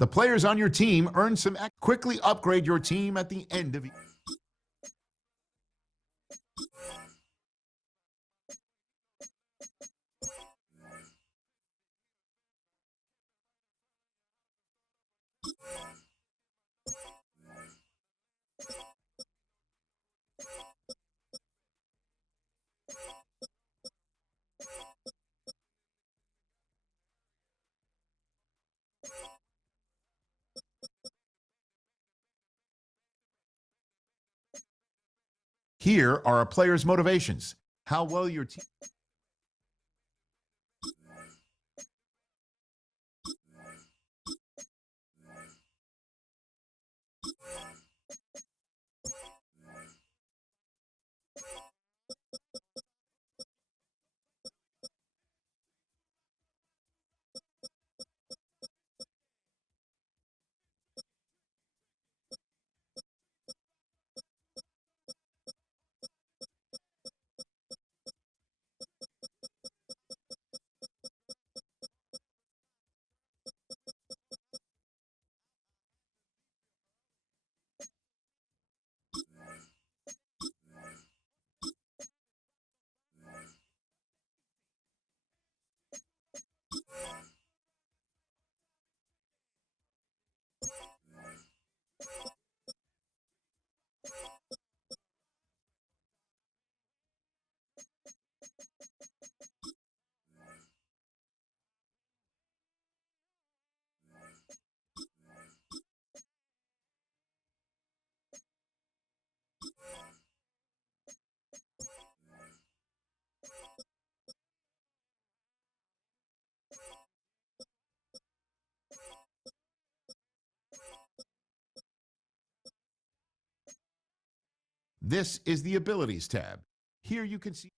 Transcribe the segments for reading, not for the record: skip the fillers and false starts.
The players on your team earn some. Quickly upgrade your team at the end of each. Here are a player's motivations. How well your team. This is the Abilities tab. Here you can see.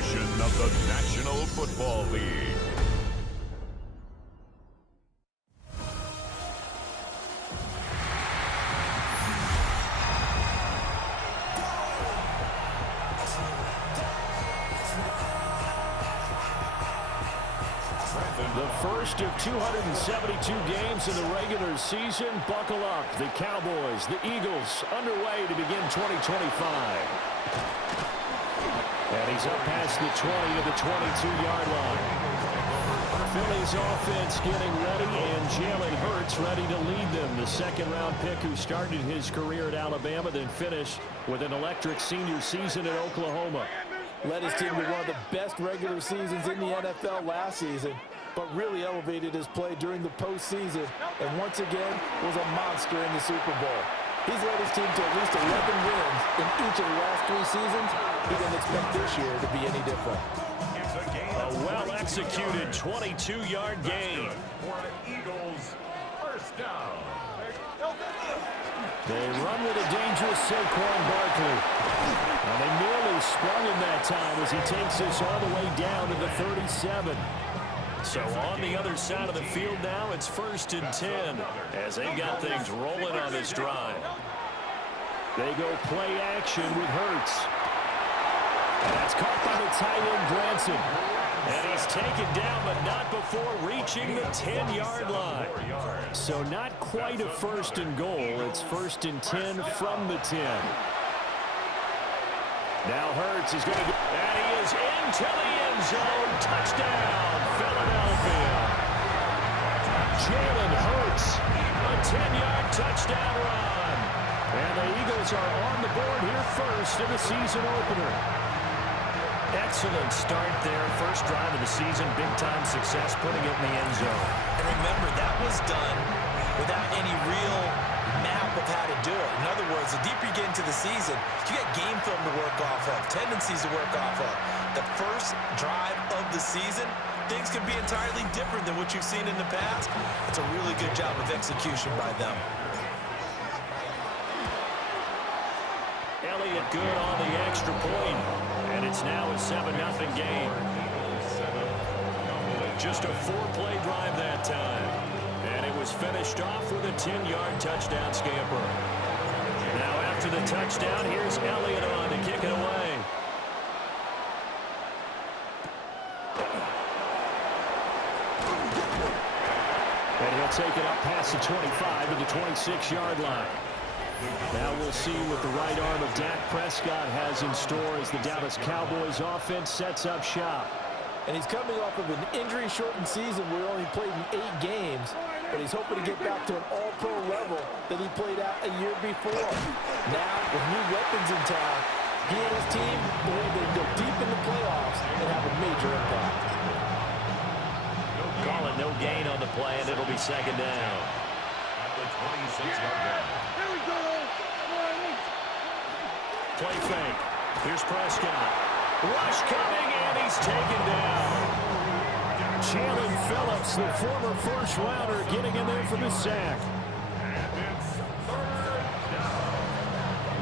formation of the National Football League. The first of 272 games in the regular season. Buckle up. The Cowboys, the Eagles, underway to begin 2025. And he's up past the 20 to the 22-yard line. Philly's offense getting ready, and Jalen Hurts ready to lead them. The second-round pick who started his career at Alabama, then finished with an electric senior season at Oklahoma. Led his team to one of the best regular seasons in the NFL last season, but really elevated his play during the postseason, and once again was a monster in the Super Bowl. He's led his team to at least 11 wins in each of the last 3 seasons. He doesn't expect this year to be any different. A well-executed 22-yard gain. For the Eagles, first down. They run with a dangerous Saquon Barkley. And they nearly sprung him that time as he takes this all the way down to the 37. So on the other side of the field now, it's 1st and 10 as they've got things rolling on this drive. They go play action with Hurts. And that's caught by the tight end, Branson. And he's taken down, but not before reaching the 10-yard line. So not quite a 1st and goal. It's 1st and 10 from the 10. Now Hurts is going to go, and he is into the end zone. Touchdown, Philadelphia. Jalen Hurts, a 10-yard touchdown run. And the Eagles are on the board here first in the season opener. Excellent start there. First drive of the season, big-time success, putting it in the end zone. And remember, that was done without any real map of how to do it. In other words, the deeper you get into the season, you get game film to work off of, tendencies to work off of. The first drive of the season, things can be entirely different than what you've seen in the past. It's a really good job of execution by them. Elliott good on the extra point, and it's now a 7-0 game. Just a 4-play drive that time, and it was finished off with a 10-yard touchdown scamper. Now after the touchdown, here's Elliott on to kick it away. And he'll take it up past the 25 to the 26-yard line. Now we'll see what the right arm of Dak Prescott has in store as the Dallas Cowboys offense sets up shop. And he's coming off of an injury-shortened season where he only played in 8 games, but he's hoping to get back to an all-pro level that he played at a year before. Now, with new weapons in town, he and his team believe they can go deep in the playoffs and have a major impact. Call it no gain on the play, and it'll be 2nd down. At the 26-yard line. Play fake. Here's Prescott. Rush coming, and he's taken down. Jalen Phillips, the former first-rounder, getting in there for the sack.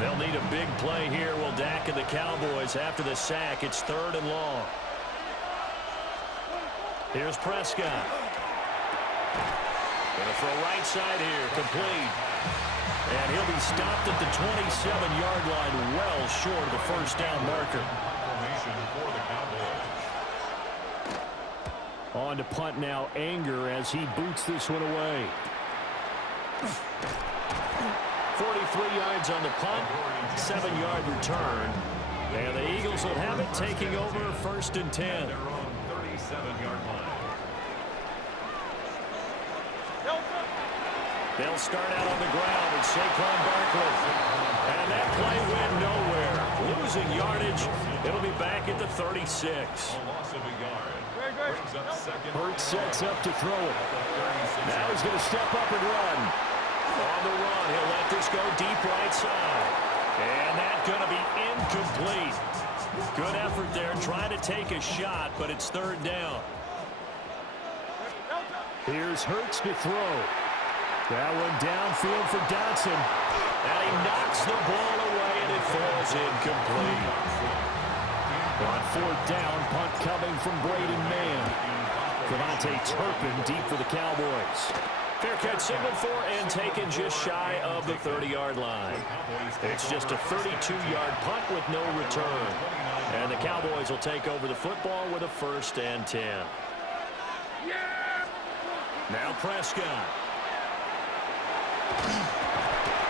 They'll need a big play here, will Dak and the Cowboys after the sack. It's 3rd and long. Here's Prescott. Gonna throw right side here, complete. And he'll be stopped at the 27-yard line, well short of the first down marker. For the Cowboys. On to punt now, Anger, as he boots this one away. 43 yards on the punt, 7-yard return. And the Eagles will have it, taking over 1st and 10. They're on 37-yard line. They'll start out on the ground with Saquon Barkley. And that play went nowhere. Losing yardage. It'll be back at the 36. A loss of a yard. Brings up 2nd. Hurts sets up to throw it. Now he's going to step up and run. On the run, he'll let this go deep right side. And that's going to be incomplete. Good effort there, trying to take a shot, but it's 3rd down. Here's Hurts to throw. That one downfield for Dotson. And he knocks the ball away, and it falls incomplete. On fourth down, punt coming from Braden Mann. Devontae Turpin deep for the Cowboys. Fair catch signaled for and taken just shy of the 30-yard line. It's just a 32-yard punt with no return. And the Cowboys will take over the football with a 1st and 10. Now Prescott.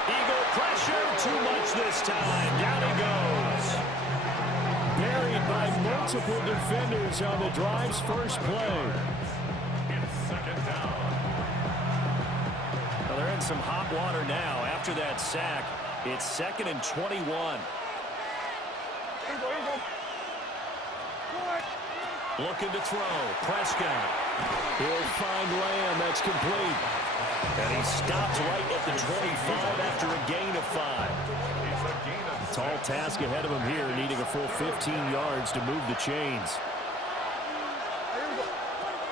Eagle pressure, too much this time. Down he goes. Buried by multiple defenders on the drive's first play. Well, they're in some hot water now. After that sack, it's 2nd and 21. Looking to throw. Prescott. He'll find Lamb. That's complete. And he stopped right at the 25 after a gain of 5. Tall task ahead of him here, needing a full 15 yards to move the chains.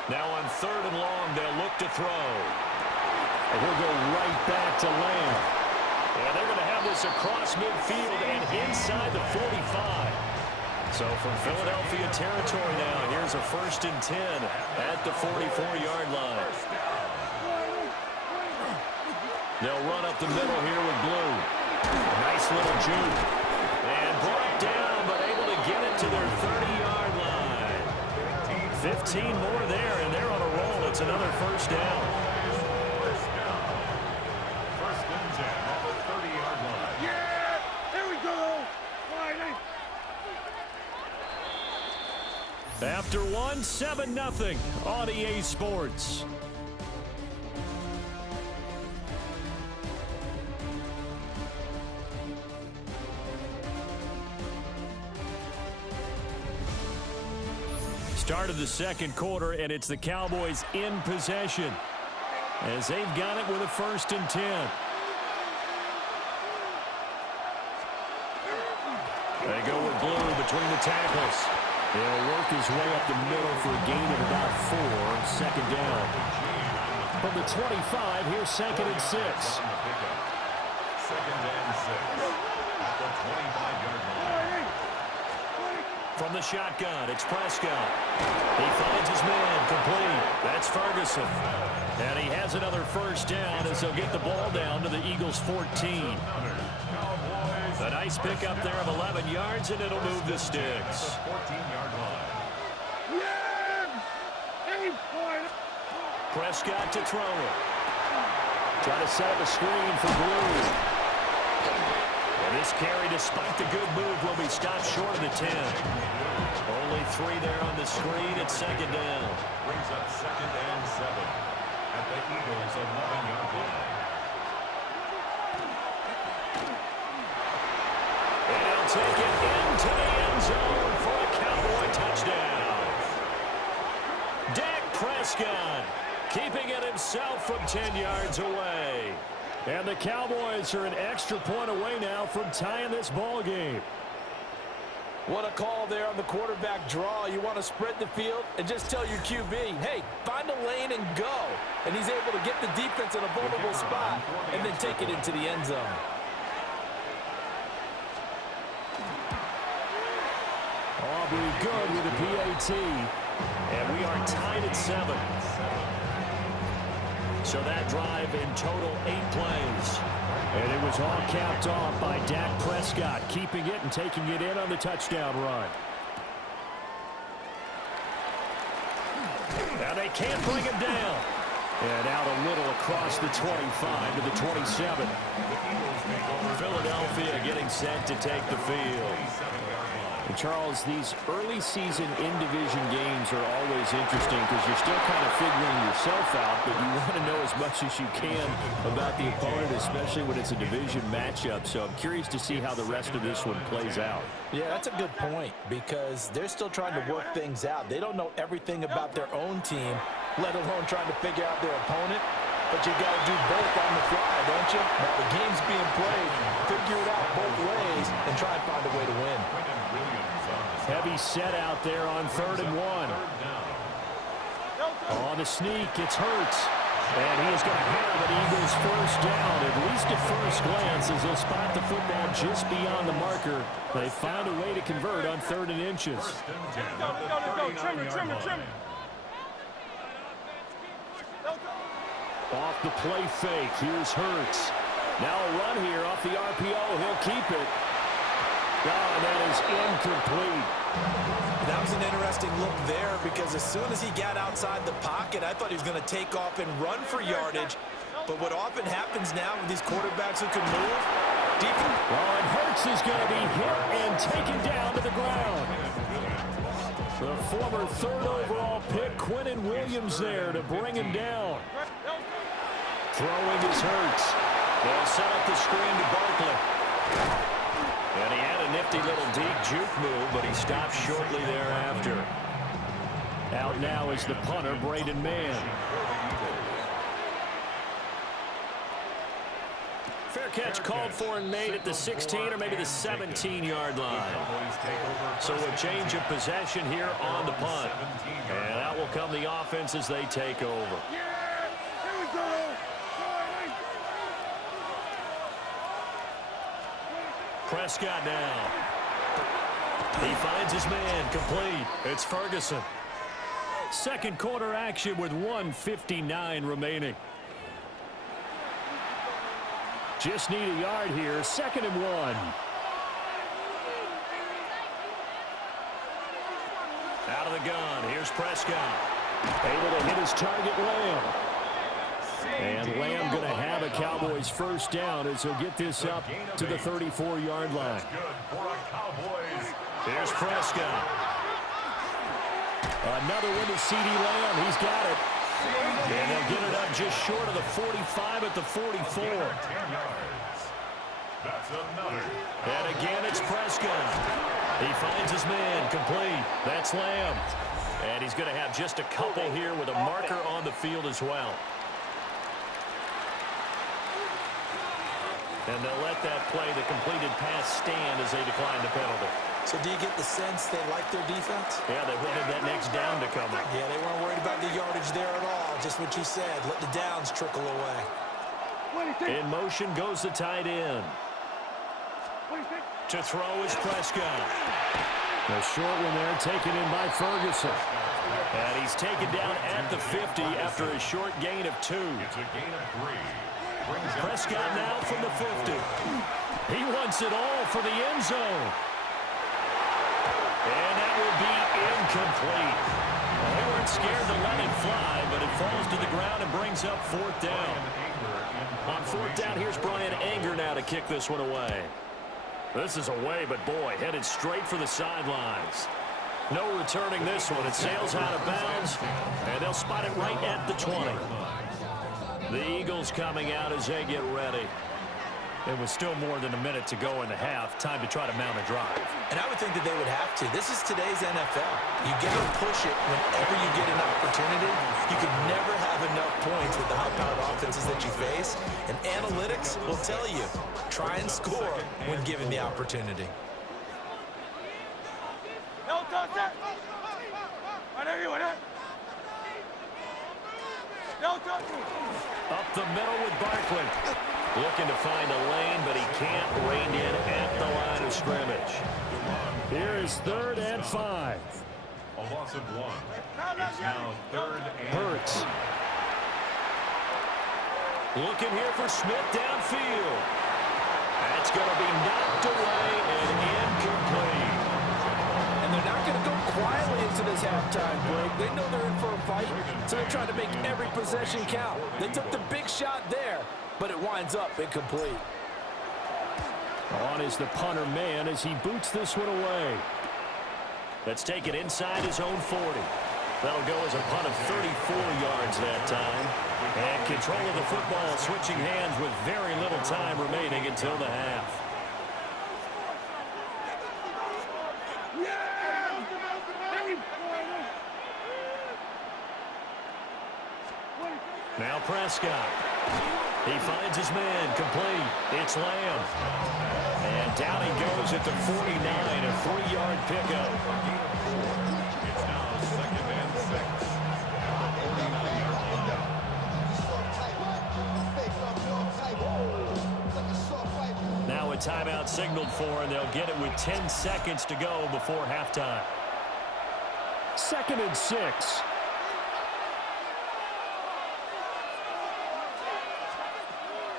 Now on 3rd and long, they'll look to throw. And he'll go right back to Lamb. And they're going to have this across midfield and inside the 45. So from Philadelphia territory now, here's a 1st and 10 at the 44-yard line. They'll run up the middle here with Blue. Nice little juke. And brought down, but able to get it to their 30-yard line. 15 more there, and they're on a roll. It's another 1st down. 1st and 10 at the 30-yard line. Yeah! There we go! After one, 7-0 on EA Sports. Start of the 2nd quarter, and it's the Cowboys in possession as they've got it with a 1st and 10. They go with Blue between the tackles. He'll work his way up the middle for a gain of about 4. 2nd down. From the 25, here's 2nd and 6. 2nd and 6 at the 25-yard line. From the shotgun, it's Prescott. He finds his man complete. That's Ferguson. And he has another 1st down as they'll get the ball down to the Eagles' 14. A nice pickup there of 11 yards, and it'll move the sticks. 14-yard line. Prescott to throw it. Try to set up a screen for Blue. And this carry, despite the good move, will be stopped short of the 10. Only 3 there on the screen. It's 2nd down. Brings up 2nd and 7 at the Eagles' 11-yard line. And he'll take it into the end zone for a Cowboy touchdown. Dak Prescott keeping it himself from 10 yards away. And the Cowboys are an extra point away now from tying this ball game. What a call there on the quarterback draw. You want to spread the field and just tell your QB, hey, find a lane and go. And he's able to get the defense in a vulnerable spot and then take it into the end zone. Aubrey good with a PAT. And we are tied at 7. So that drive in total 8 plays. And it was all capped off by Dak Prescott, keeping it and taking it in on the touchdown run. Now they can't bring him down. And out a little across the 25 to the 27. Philadelphia getting set to take the field. And Charles, these early season in-division games are always interesting because you're still kind of figuring yourself out, but you want to know as much as you can about the opponent, especially when it's a division matchup. So I'm curious to see how the rest of this one plays out. Yeah, that's a good point because they're still trying to work things out. They don't know everything about their own team, let alone trying to figure out their opponent. But you got to do both on the fly, don't you? While the game's being played, figure it out both ways and try and find a way to win. Heavy set out there on 3rd and 1. On the sneak, it's Hurts. And he is going to have an Eagles first down, at least at first glance, as they'll spot the football just beyond the marker. They find a way to convert on 3rd and inches. Trim it. Off the play fake, here's Hurts. Now a run here off the RPO. He'll keep it. Oh, that is incomplete. That was an interesting look there because as soon as he got outside the pocket, I thought he was going to take off and run for yardage. But what often happens now with these quarterbacks who can move, and Hurts is going to be hit and taken down to the ground. The former 3rd overall pick, Quinnen Williams, there to bring him down. Throwing is Hurts. They'll set up the screen to Barkley. And he had a nifty little deep juke move, but he stopped shortly thereafter. Out now is the punter, Braden Mann. Fair catch called for and made at the 16 or maybe the 17-yard line. So a change of possession here on the punt. And out will come the offense as they take over. Here we go. Prescott now. He finds his man, complete. It's Ferguson. Second quarter action with 1:59 remaining. Just need a yard here. 2nd and 1. Out of the gun. Here's Prescott. Able to hit his target, Lamb. And Lamb going to have a Cowboys first down as he'll get this up to the 34-yard line. Here's Prescott. Another one to CD Lamb. He's got it. And they'll get it up just short of the 45 at the 44. And again, it's Prescott. He finds his man, complete. That's Lamb. And he's going to have just a couple here with a marker on the field as well. And they'll let that play, the completed pass, stand as they decline the penalty. So do you get the sense they like their defense? Yeah, they wanted that next down to come up. Yeah, they weren't worried about the yardage there at all. Just what you said. Let the downs trickle away. In motion goes the tight end. To throw is Prescott. The short one there taken in by Ferguson. And he's taken down at the 50 after a short gain of 2. It's a gain of 3. Prescott now from the 50. He wants it all for the end zone. And that will be incomplete. They weren't scared to let it fly, but it falls to the ground and brings up 4th down. On 4th down, here's Brian Anger now to kick this one away. This is away, but boy, headed straight for the sidelines. No returning this one. It sails out of bounds, and they'll spot it right at the 20. The Eagles coming out as they get ready. It was still more than a minute to go in the half. Time to try to mount a drive. And I would think that they would have to. This is today's NFL. You got to push it whenever you get an opportunity. You can never have enough points with the high-powered offenses that you face. And analytics will tell you, try and score when given the opportunity. No, touch that. No, touch me. Up the middle with Barkley. Looking to find a lane, but he can't rein in at the line of scrimmage. Here is 3rd and 5. A loss of 1. It's now 3rd and Hurts. Looking here for Smith downfield. That's going to be knocked away and incomplete. And they're not going to go quietly into this halftime break. They know they're in for a fight, so they're trying to make every possession count. They took the big shot there, but it winds up incomplete. On is the punter man as he boots this one away. Let's take it inside his own 40. That'll go as a punt of 34 yards that time. And control of the football switching hands with very little time remaining until the half. Now Prescott. He finds his man, complete. It's Lamb. And down he goes at the 49, a 3-yard pickup. It's now 2nd and 6. 49-yard line. timeout signaled for, and they'll get it with 10 seconds to go before halftime. 2nd and 6.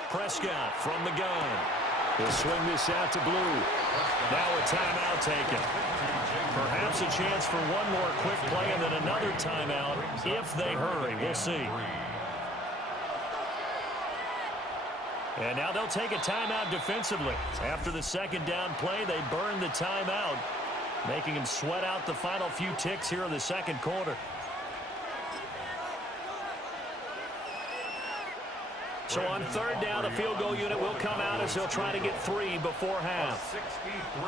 Prescott from the gun. He'll swing this out to Blue. Now a timeout taken. Perhaps a chance for one more quick play and then another timeout if they hurry. We'll see. And now they'll take a timeout defensively. After the 2nd down play, they burn the timeout, making him sweat out the final few ticks here in the 2nd quarter. So on 3rd down, the field goal unit will come out as he'll try to get 3 before half.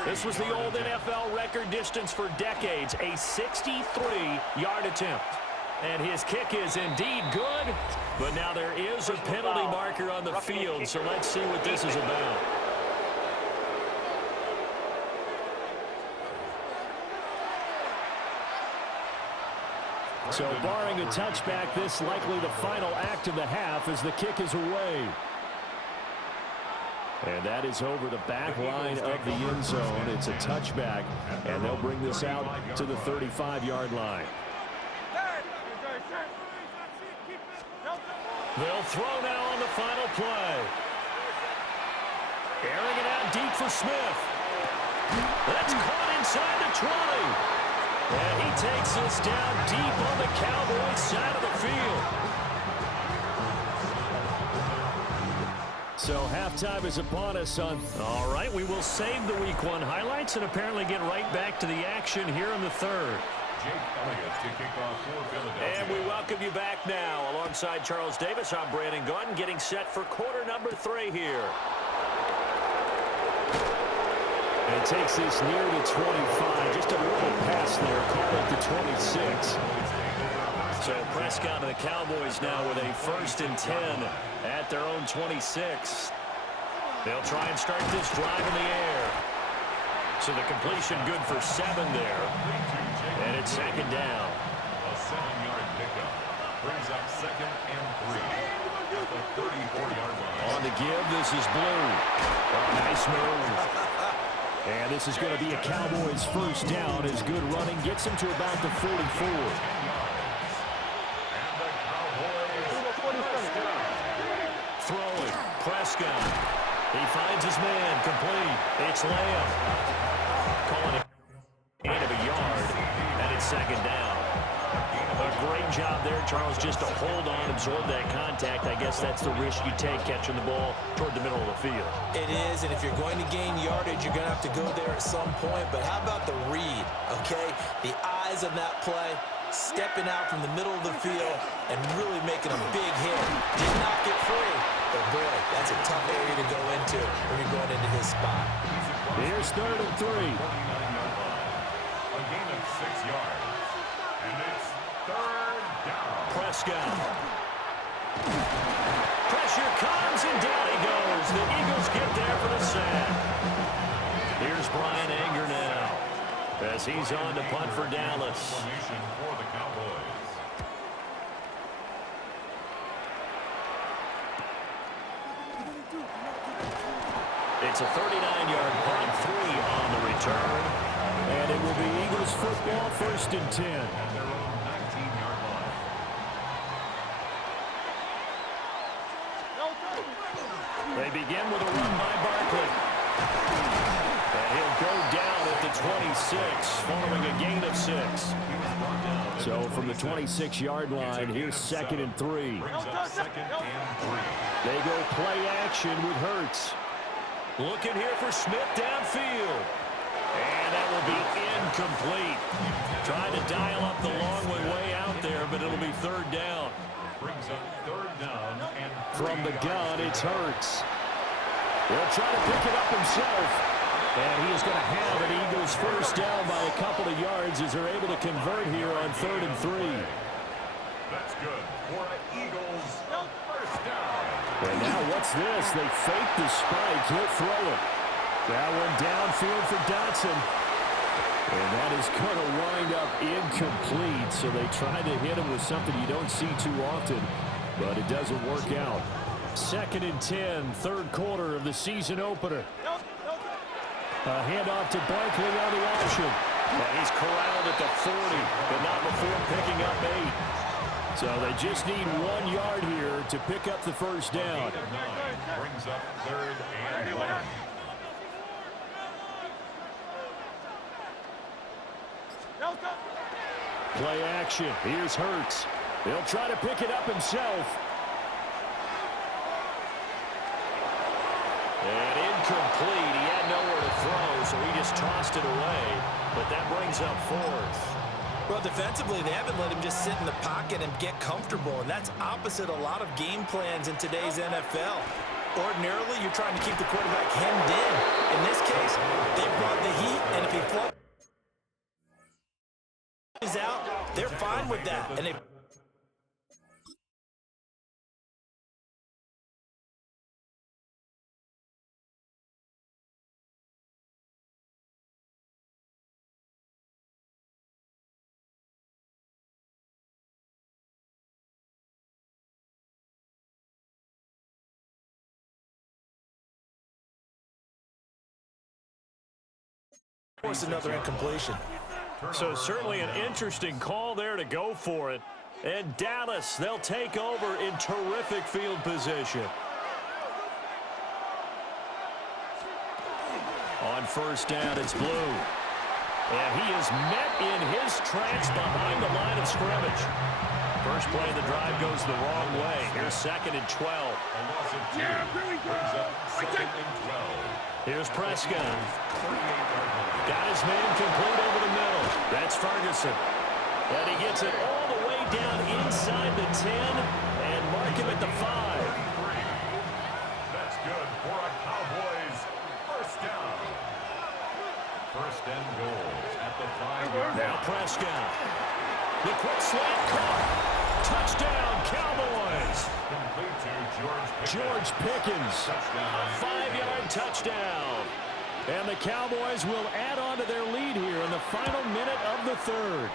This was the old NFL record distance for decades, a 63-yard attempt. And his kick is indeed good, but now there is a penalty marker on the field, so let's see what this is about. So barring a touchback, this likely the final act of the half as the kick is away. And that is over the back line of the end zone. It's a touchback, and they'll bring this out to the 35-yard line. They'll throw now on the final play. Airing it out deep for Smith. That's caught inside the 20. And he takes this down deep on the Cowboys side of the field. So halftime is upon us on. All right, we will save the Week 1 highlights and apparently get right back to the action here in the 3rd. Jake Elliott to kick off for Philadelphia. And we welcome you back now. Alongside Charles Davis, I'm Brandon Gaudin, getting set for quarter number 3 here. And it takes this near the 25. Just a little pass there. Call it the 26. So Prescott and the Cowboys now with a 1st and 10 at their own 26. They'll try and start this drive in the air. So the completion good for 7 there. And it's 2nd down. A 7-yard pickup brings up 2nd and 3 at the 34-yard line. On the give, this is Blue. Oh, nice move. And this is going to be a Cowboys 1st down as good running gets him to about the 44. Throwing, Prescott. He finds his man, complete. It's Lamb. Calling it gain of a yard, and it's 2nd down. A great job there, Charles, just to hold on, absorb that contact. I guess that's the risk you take catching the ball toward the middle of the field. It is, and if you're going to gain yardage, you're going to have to go there at some point. But how about the read, okay? The eyes of that play, stepping out from the middle of the field and really making a big hit. Did not get free, but boy, that's a tough area to go into when you're going into his spot. Here's 3rd and 3. A gain of 6 yards. And it's 3rd down. Prescott. Pressure comes, and down he goes. The Eagles get there for the sack. Here's Brian Anger now as he's on to punt for Dallas. Formation for the Cowboys. It's a 39-yard punt, 3 on the return. And it will be Eagles football, 1st and 10. At their own 19-yard line. They begin with a run by Barkley. And he'll go down at the 26, following a gain of 6. So from the 26-yard line, here's 2nd and 3. Brings up 2nd and 3. They go play action with Hurts. Looking here for Smith downfield. And that will be incomplete. Trying to dial up the long way out there, but it'll be 3rd down. Brings up 3rd down and 3 From the gun, yards. it's Hurts. He'll try to pick it up himself. And he is going to have an Eagles 1st down by a couple of yards as they're able to convert here on 3rd and 3. That's good for an Eagles 1st down. And now what's this? They fake the spike. He'll throw it. That one downfield for Dotson. And that is going to wind up incomplete. So they try to hit him with something you don't see too often, but it doesn't work out. 2nd and 10, 3rd quarter of the season opener. A handoff to Barkley on the option. And he's corralled at the 40, but not before picking up 8. So they just need 1 yard here to pick up the first down. Brings up 3rd and 1. Play action. Here's Hurts. He'll try to pick it up himself. And incomplete. He had nowhere to throw, so he just tossed it away. But that brings up 4th. Well, defensively, they haven't let him just sit in the pocket and get comfortable, and that's opposite a lot of game plans in today's NFL. Ordinarily, you're trying to keep the quarterback hemmed in. In this case, they brought the heat, and if he flushes out, they're fine with that. And if force another incompletion. So certainly an interesting call there to go for it. And Dallas, they'll take over in terrific field position. On first down, it's Blue. And he is met in his tracks behind the line of scrimmage. First play of the drive goes the wrong way. Here's 2nd and 12. A loss of 2. Brings up 2nd and 12. Here's Prescott. Got his man complete over the middle. That's Ferguson. And he gets it all the way down inside the 10 and mark him at the 5. That's good for a Cowboys first down. First and goal at the 5-yard line. Now Prescott. The quick slant caught. Touchdown, Cowboys. Complete to George Pickens. Touchdown. A 5-yard touchdown. And the Cowboys will add on to their lead here in the final minute of the 3rd.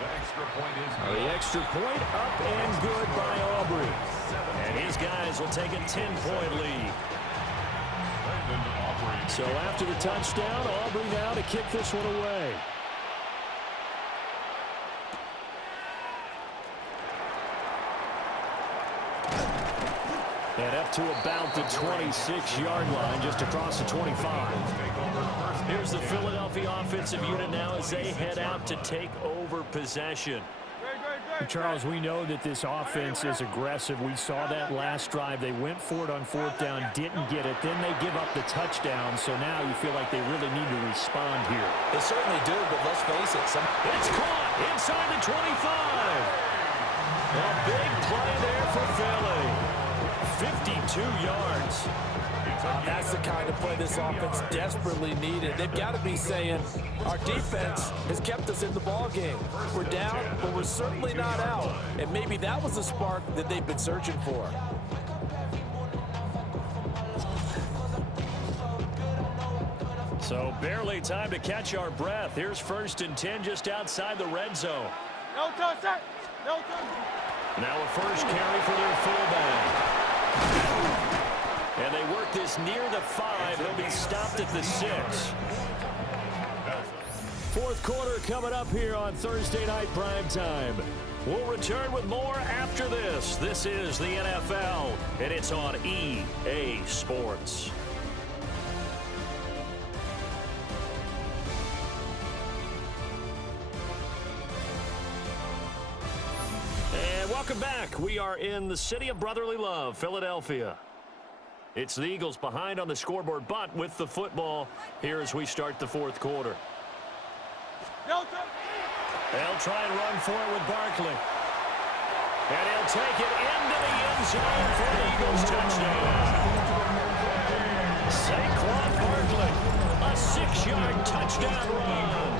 The extra point is good. The extra point up and good by Aubrey. And his guys will take a 10-point lead. So after the touchdown, Aubrey now to kick this one away. And up to about the 26-yard line, just across the 25. Here's the Philadelphia offensive unit now as they head out to take over possession. Charles, we know that this offense is aggressive. We saw that last drive. They went for it on 4th down, didn't get it. Then they give up the touchdown, so now you feel like they really need to respond here. They certainly do, but let's face it. It's caught inside the 25. A big play there for Philly. 52 yards. That's the kind of play this offense desperately needed. They've got to be saying, our defense has kept us in the ball game. We're down, but we're certainly not out. And maybe that was the spark that they've been searching for. So barely time to catch our breath. Here's 1st and 10 just outside the red zone. No touch, sir. No touch. Now a first carry for their fullback. And they work this near the 5. He'll be stopped at the 6. 4th quarter coming up here on Thursday Night Primetime. We'll return with more after this. This is the NFL, and it's on EA Sports. And welcome back. We are in the city of brotherly love, Philadelphia. It's the Eagles behind on the scoreboard, but with the football here as we start the 4th quarter. No touch. They'll try and run for it with Barkley. And he'll take it into the end zone for the Eagles touchdown. Saquon Barkley, a 6-yard touchdown run.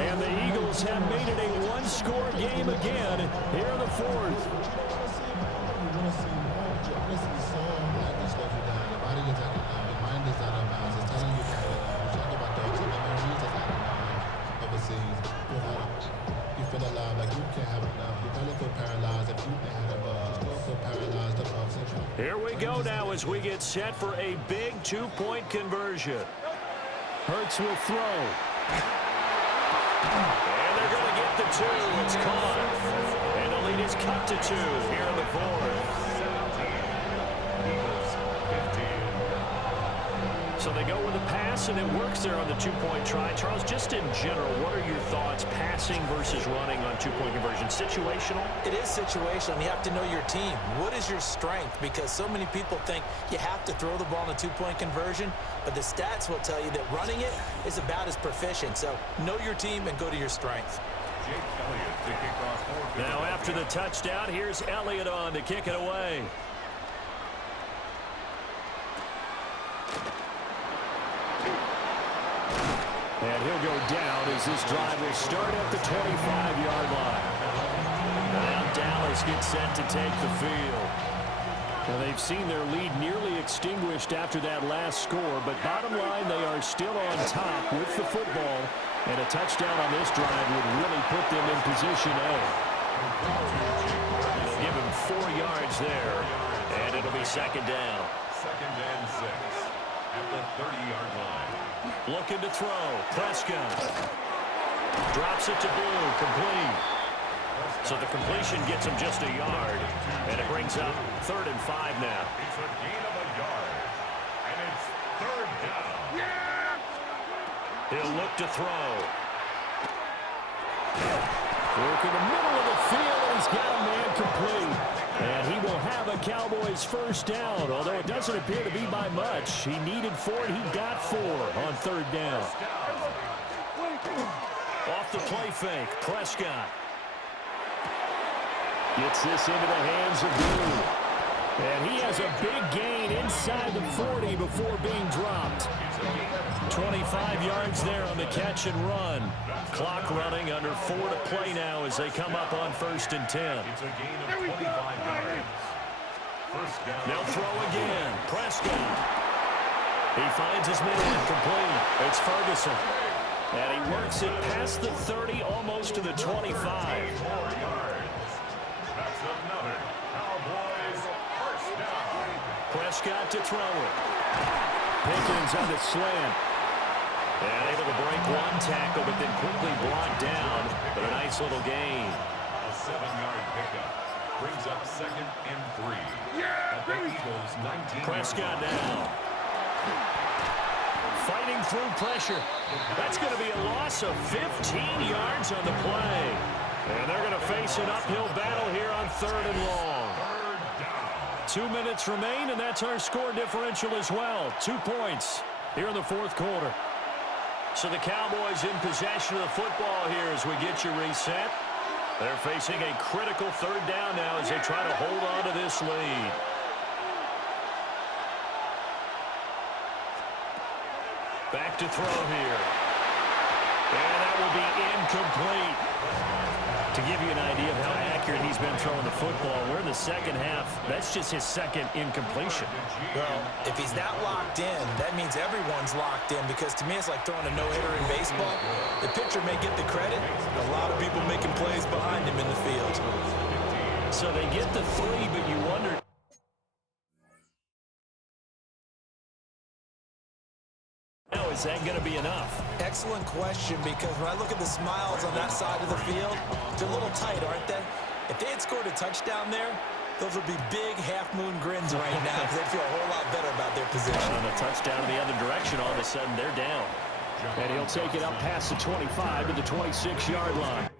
And the Eagles have made it a one-score game again here in the 4th. Here we go now as we get set for a big 2-point conversion. Hurts will throw. And they're going to get the 2. It's caught. And the lead is cut to 2 here in the fourth. So they go with a pass, and it works there on the two-point try. Charles, just in general, what are your thoughts passing versus running on two-point conversion? Situational? It is situational. You have to know your team. What is your strength? Because so many people think you have to throw the ball in a two-point conversion, but the stats will tell you that running it is about as proficient. So know your team and go to your strength. Now after the touchdown, here's Elliott on to kick it away. And he'll go down as this drive will start at the 25-yard line. Now Dallas gets set to take the field. Now they've seen their lead nearly extinguished after that last score, but bottom line, they are still on top with the football, and a touchdown on this drive would really put them in position A. They'll give him 4 yards there, and it'll be second down. 2nd and 6 at the 30-yard line. Looking to throw. Prescott drops it to Blue. Complete. So the completion gets him just a yard. And it brings up 3rd and 5 now. It's a gain of a yard. And it's 3rd down. He'll look to throw. Work in the middle of the field, and he's got a man complete. And he will have a Cowboys first down, although it doesn't appear to be by much. He needed 4, and he got 4 on 3rd down. Off the play fake, Prescott. Gets this into the hands of Blue. And he has a big gain inside the 40 before being dropped. 25 yards there on the catch and run. Clock running, under 4 to play now as they come up on 1st and 10. It's a gain of 25 yards. First down. They'll throw again. Prescott. He finds his man complete. It's Ferguson. And he works it past the 30, almost to the 25. 4 yards. That's another Cowboys first down. Prescott to throw it. Pickens on the slant. And able to break 1 tackle, but then quickly brought down. But a nice little gain. A 7-yard pickup brings up 2nd and 3. At the Eagles' 19. Prescott now. Fighting through pressure. That's going to be a loss of 15 yards on the play. And they're going to face an uphill battle here on 3rd and long. 2 minutes remain, and that's our score differential as well. 2 points here in the 4th quarter. So the Cowboys in possession of the football here as we get you reset. They're facing a critical 3rd down now as they try to hold on to this lead. Back to throw here. And that will be incomplete. To give you an idea of how accurate he's been throwing the football, we're in the second half. That's just his 2nd incompletion. Well, if he's that locked in, that means everyone's locked in, because to me it's like throwing a no-hitter in baseball. The pitcher may get the credit. A lot of people making plays behind him in the field. So they get the 3, but you wonder... Now, is that going to be enough? Excellent question, because when I look at the smiles on that side of the field, they're a little tight, aren't they? If they had scored a touchdown there, those would be big half-moon grins right now, because they'd feel a whole lot better about their position. On a touchdown in the other direction, all of a sudden they're down. And he'll take it up past the 25 to the 26-yard line.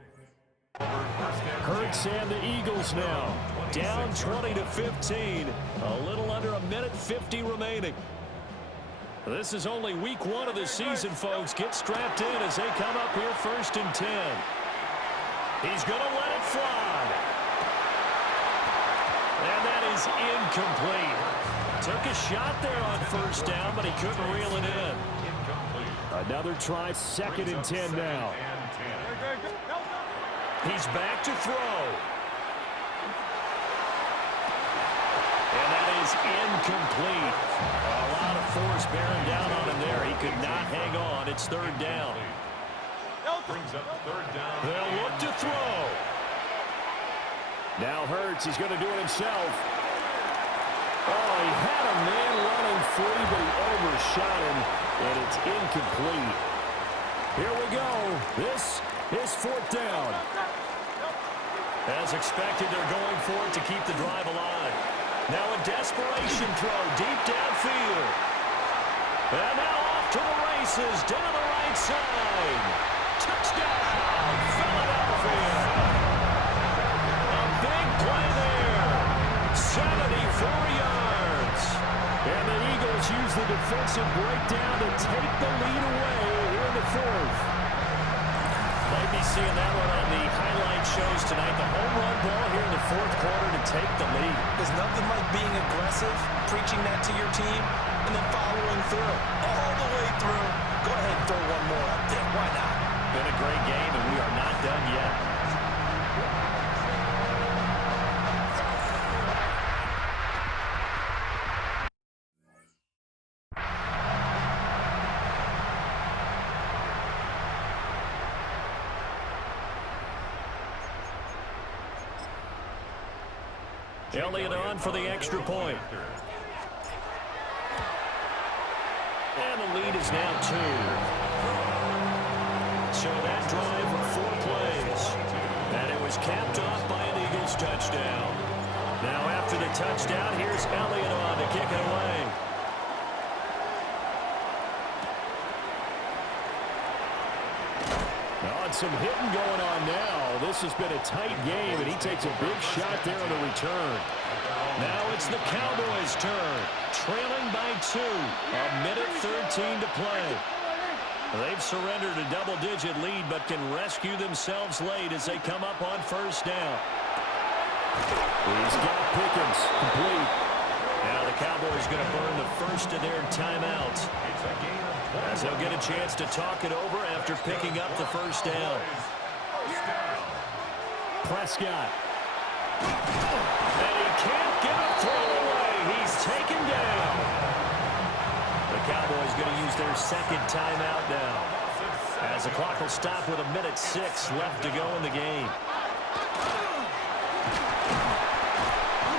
Hurts and the Eagles now. Down 20 to 15. A little under a minute 50 remaining. This is only week 1 of the season, folks. Get strapped in as they come up here 1st and 10. He's going to let it fly. And that is incomplete. Took a shot there on 1st down, but he couldn't reel it in. Another try, 2nd and 10 now. He's back to throw. And that is incomplete. A lot of force bearing down on him there. He could not hang on. It's 3rd down. Brings up 3rd down. They'll look to throw. Now Hurts, he's going to do it himself. Oh, he had a man running free, but he overshot him, and it's incomplete. Here we go. This is 4th down. As expected, they're going for it to keep the drive alive. Now a desperation throw deep downfield. And now off to the races down the right side. Touchdown, Philadelphia. A big play there. 74 yards. And the Eagles use the defensive breakdown to take the lead away here in the 4th. Might be seeing that one on the highlight shows tonight. The home run ball here in the 4th quarter to take the lead. There's nothing like being aggressive, preaching that to your team, and then following through. All the way through. Go ahead and throw one more up there. Why not? Been a great game, and we are not done yet. Elliott on for the extra point. And the lead is now 2. So that drive with 4 plays. And it was capped off by an Eagles touchdown. Now after the touchdown, here's Elliott on to kick it away. Some hitting going on now. This has been a tight game, and he takes a big shot there on the return. Now it's the Cowboys' turn, trailing by 2. A minute 13 to play. They've surrendered a double-digit lead, but can rescue themselves late as they come up on 1st down. He's got Pickens complete. Now the Cowboys going to burn the first of their timeouts, as they'll get a chance to talk it over after picking up the 1st down. Prescott. And he can't get a throw away. He's taken down. The Cowboys going to use their 2nd timeout now, as the clock will stop with a minute 6 left to go in the game.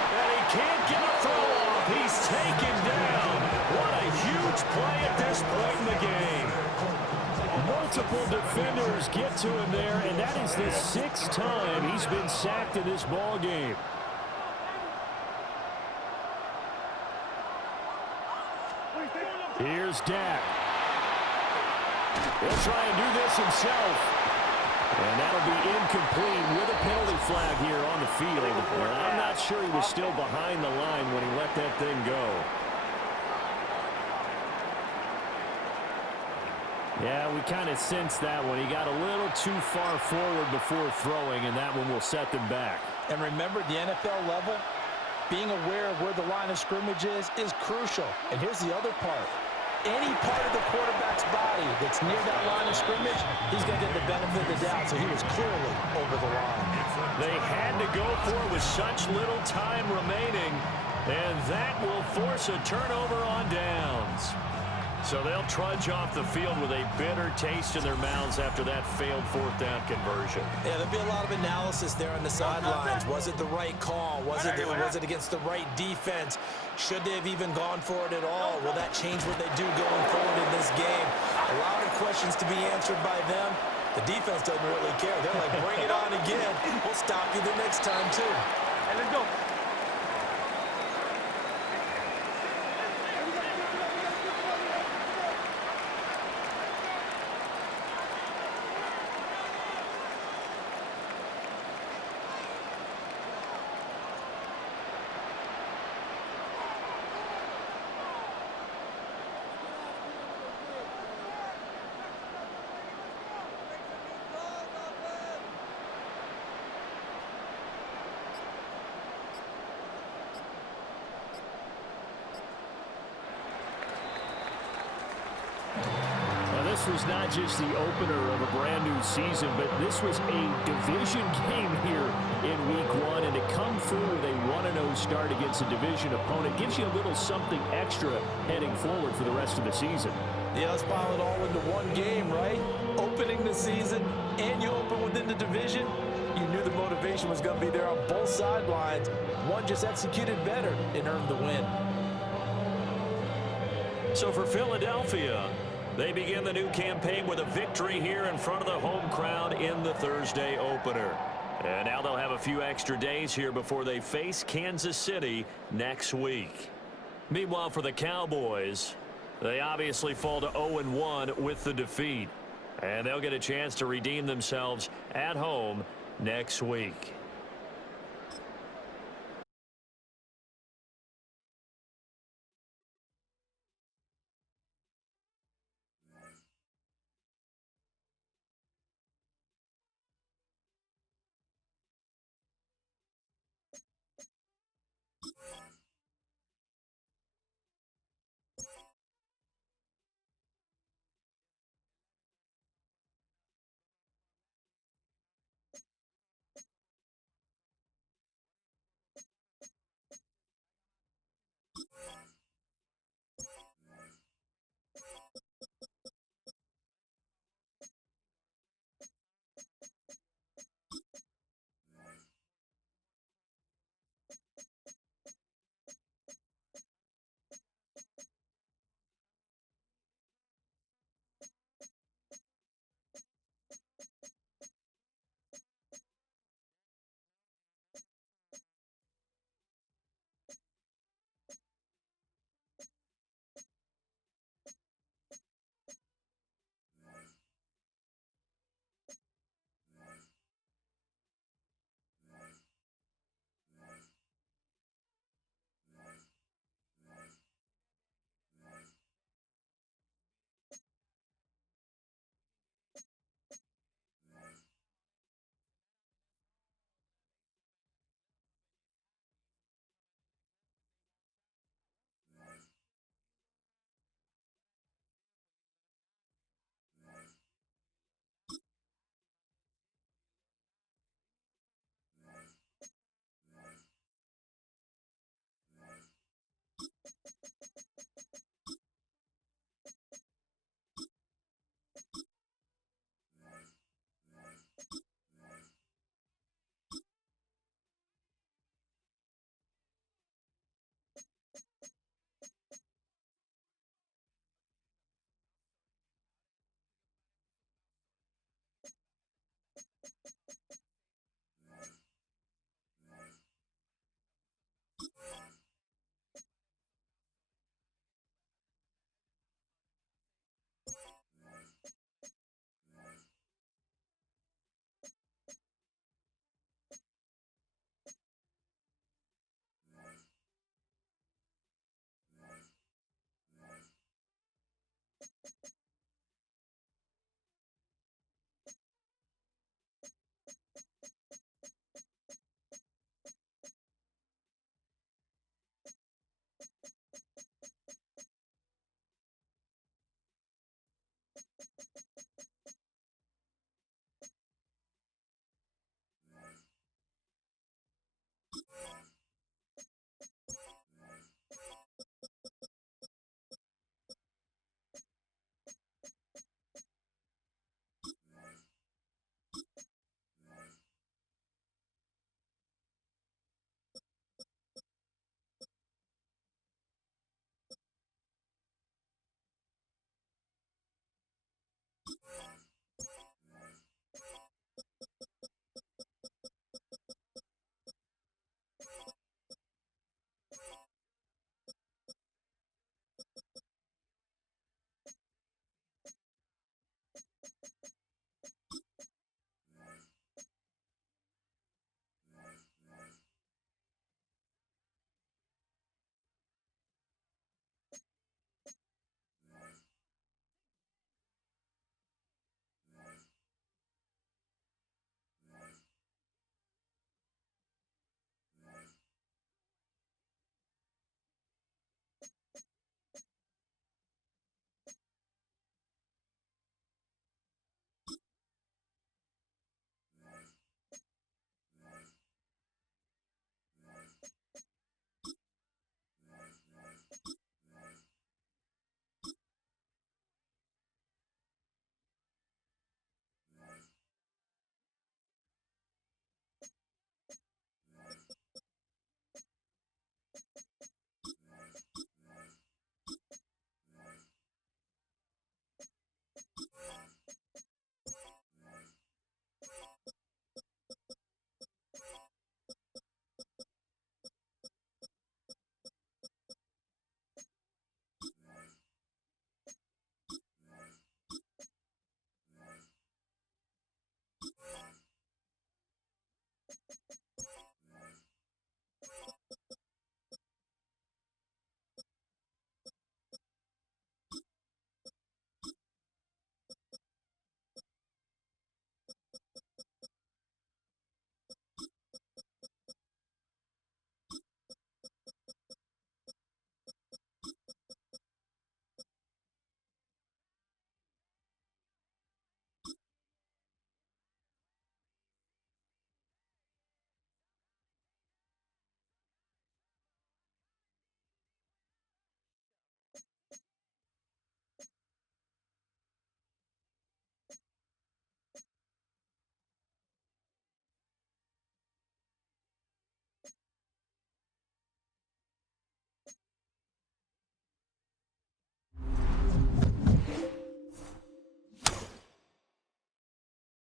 And he can't get a throw off. He's taken down. What a huge play at this point in the game. Multiple defenders get to him there, and that is the 6th time he's been sacked in this ball game. Here's Dak. He'll try and do this himself. And that'll be incomplete with a penalty flag here on the field. And I'm not sure he was still behind the line when he let that thing go. Yeah, we kind of sensed that one. He got a little too far forward before throwing, and that one will set them back. And remember, the NFL level, being aware of where the line of scrimmage is crucial. And here's the other part. Any part of the quarterback's body that's near that line of scrimmage, he's going to get the benefit of the doubt, so he was clearly over the line. They had to go for it with such little time remaining, and that will force a turnover on downs. So they'll trudge off the field with a bitter taste in their mouths after that failed 4th down conversion. Yeah, there'll be a lot of analysis there on the sidelines. Was it the right call? Was it against the right defense? Should they have even gone for it at all? Will that change what they do going forward in this game? A lot of questions to be answered by them. The defense doesn't really care. They're like, bring it on again. We'll stop you the next time, too. Hey, let's go. This was not just the opener of a brand new season, but this was a division game here in week 1, and to come through with a 1-0 start against a division opponent gives you a little something extra heading forward for the rest of the season. Yeah, let's pile it all into one game, right? Opening the season, and you open within the division. You knew the motivation motivation was going to be there on both sidelines. One just executed better and earned the win. So for Philadelphia, they begin the new campaign with a victory here in front of the home crowd in the Thursday opener. And now they'll have a few extra days here before they face Kansas City next week. Meanwhile, for the Cowboys, they obviously fall to 0-1 with the defeat. And they'll get a chance to redeem themselves at home next week.